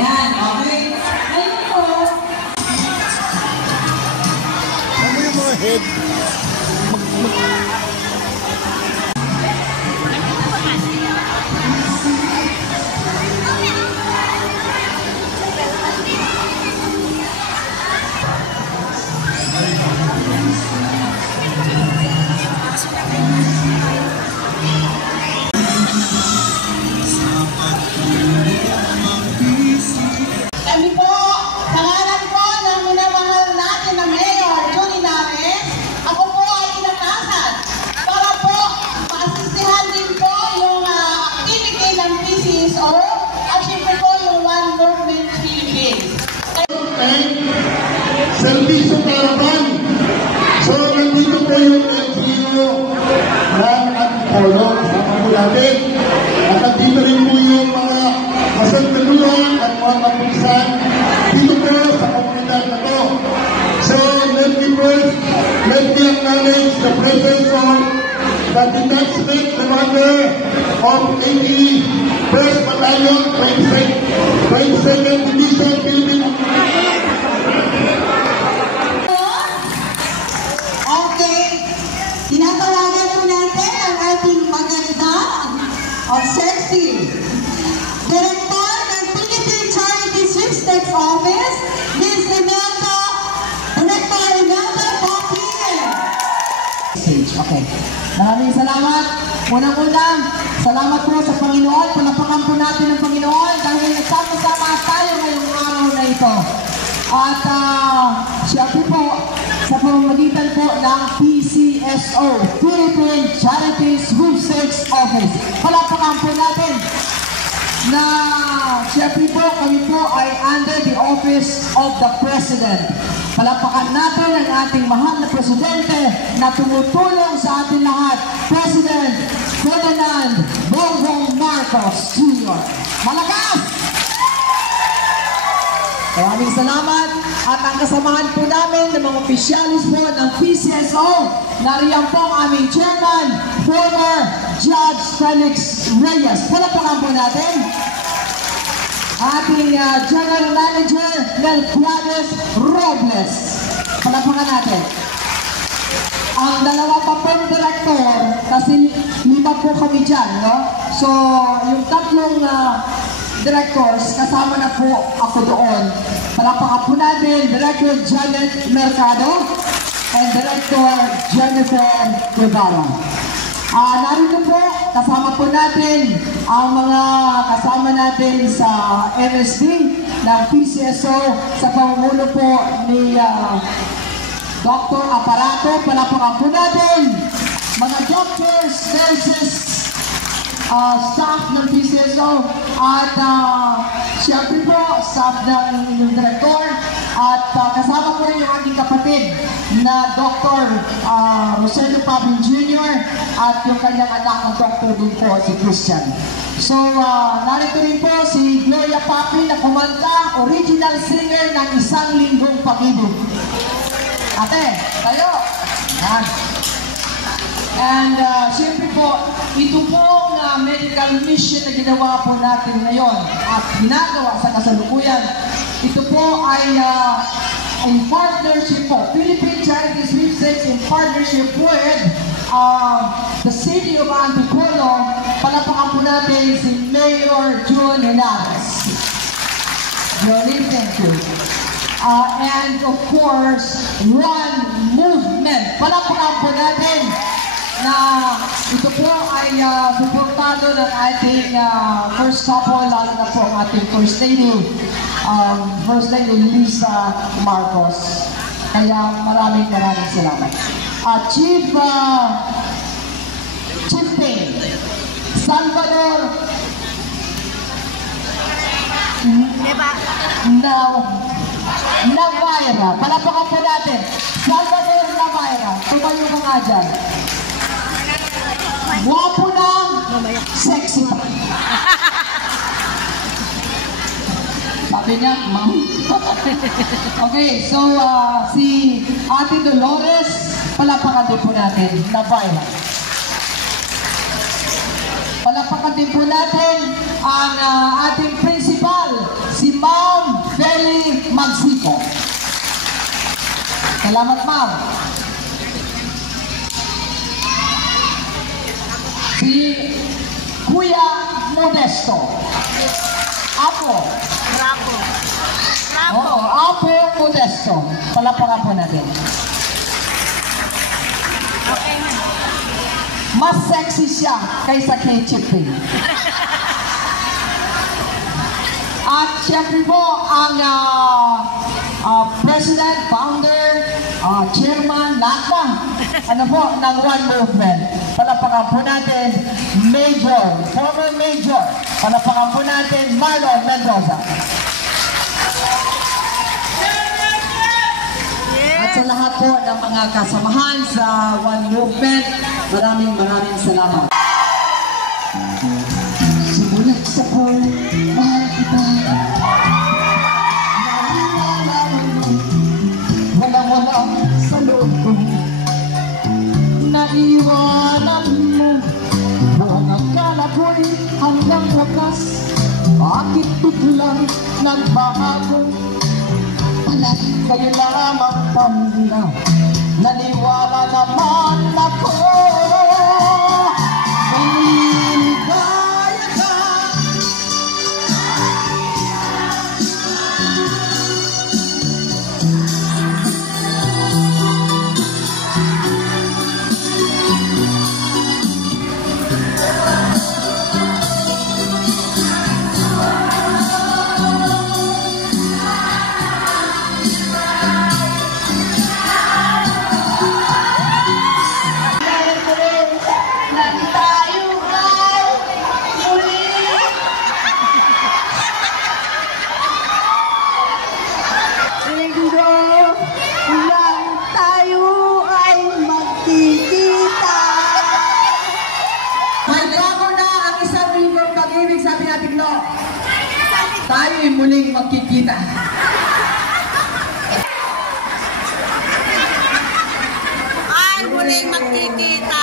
Yan, okay. Ayun po. Ano yung mga head? Kami po, pangalan po ng minamahal natin na Mayor Junie Nares, ako po ay inatasan para po maasistihan din po yung activity ng PCSO at syempre po yung One Movement Philippines. Servicio Caravan. So, nandito po yung LGU ng Antipolo. Sama po natin. At nandito rin po yung mga masandaluhan at mga kapulisan dito po sa komunidad na to. So, let me acknowledge the presence of the detachment commander of 81st Battalion, 22nd Division, Philippine. Okay, tinatawagan po natin ang ating maganda at sexy Director ng Philippine Charity Sweepstakes Office, Ms. Imelda, Director Imelda Popien. Okay. Maraming salamat. Unang-unang, salamat po sa Panginoon. Palapakan po natin ang Panginoon dahil nagsama-sama tayo ngayong araw na ito. At siyempre po, sa pamamagitan po ng PCSO, Philippine Charity Sweepstakes Office. Palapakan po natin na siyempre po kami po ay under the office of the President. Palapakan natin ang ating mahal na Presidente na tumutulong sa ating lahat, President Ferdinand Bongbong Marcos Jr. Malakas! Maraming salamat at ang kasamahan po namin ng mga opisyalis po ng PCSO. Nariyan po ang aming chairman, former Judge Felix Reyes. Palapakan po natin. Ating General Manager, Nel Juarez Robles. Palapakan natin. Ang dalawa pa pong director, kasi 5 po kami dyan, no? So, yung tatlong directors, kasama na po ako doon. Palapakan po natin, Director Janet Mercado and Director Jennifer Guevara. Narito po, kasama po natin ang mga kasama natin sa MSD ng PCSO sa pamumuno po ni Dr. Aparato. Palapakan po natin mga doctors, nurses, staff ng PCSO at siyempre po staff ng inyong director at kasama po rin yung aking kapatid na Dr. Rosendo Pabin Jr. at yung kanyang anak na doctor din po si Christian. So narito rin po si Gloria Papin na kumanta, original singer ng Isang Linggong Pag-ibig. Ate, tayo! Yan. And siyempre po, ito pong medical mission na ginawa po natin ngayon at ginagawa sa kasalukuyan, ito po ay in partnership po, Philippine Charity Sweepstakes in partnership with the City of Antipolo. Palapakan po natin si Mayor June Henares. Jolie, thank you. And of course, One Movement. Palapakan po natin na ito po ay suportado ng ating first couple, lalo na po ang ating First Lady Lisa Marcos. Kaya maraming salamat. Chief Payne, Salvador Navaira. Palapakan po natin. Salvador Navaira. Tumayo ka nga dyan. Guwapo ng sexy pa. Sabi niya, ma'am. Okay, so si Ate Dolores, palapakan din po natin, Navaira. Palapakan din po natin ang ating principal, si Ma'am Salamat, ma'am. Si Kuya Modesto. Apo. Bravo. Oo, Apo Modesto. Palapakan po natin. Okay na. Mas sexy siya kaysa kay Chippy. At syempre po ang President, Founder, Chairman, lahat na, ano po, ng One Movement. Palapakan po natin, Major, former Major. Palapakan po natin, Marlon Mendoza. At sa lahat po ng mga kasamahan sa One Movement, maraming salamat. Simulat sa ko, mahal kita. Walang sa loob ko. Naiwanan mo. Buong akala ko'y hanggang wakas. Bakit biglang nagbago? Pala'y kayo lamang pamilya. Naniwala naman ako. Pinigaya ka. Tayo'y muling magkikita. Ay, muling magkikita.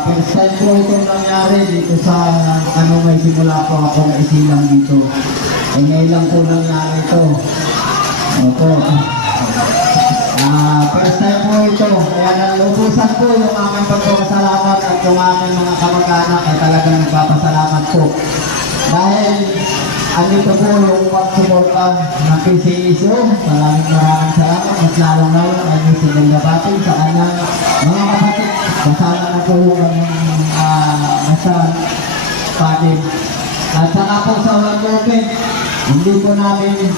First time po itong nangyari dito sa may simula po ako na isilang dito. Ngayon lang po nangyari ito. Opo. First time po ito. Kaya nalubusan po yung aming pagpapasalamat at yung aming mga kamag-anak ay talagang nagpapasalamat po. Dahil andito po yung pagsuporta ng PCSO. Maraming salamat. Mas lalong ngayon ay may sinilabati sa kanyang mga kapatid. Kasama na po yung nasa patin. At saka po sa One Movement, hindi po makarating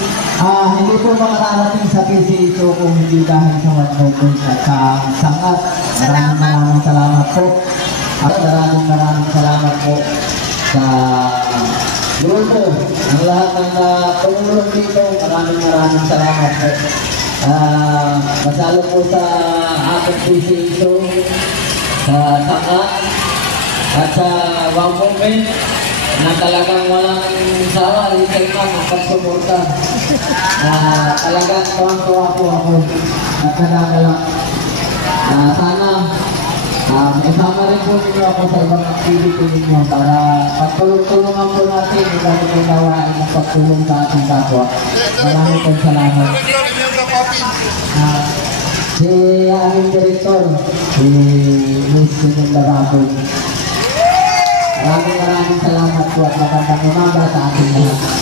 sa PCSO kung hindi dahil sa One Movement at sa sangat. Maraming salamat po. At maraming salamat po sa grupo, ang lahat ng tumulong dito. Maraming salamat po. Masalo po sa ating PCSO. sa saka at sa Wow Movement na talagang walang sawa, little man ang pagsuporta. Talagang tuwang-tuwa po ako at nagagalak. Sana isama rin po ninyo ako sa ibang activity ninyo para pagtulong-tulungan po natin yung dami kong gawain ng pagtulong sa ating kapwa. Maraming pong salamat. Si aming direktor, si Luis Pinong Labapon. Maraming salamat po at magandang umaga sa ating lahat.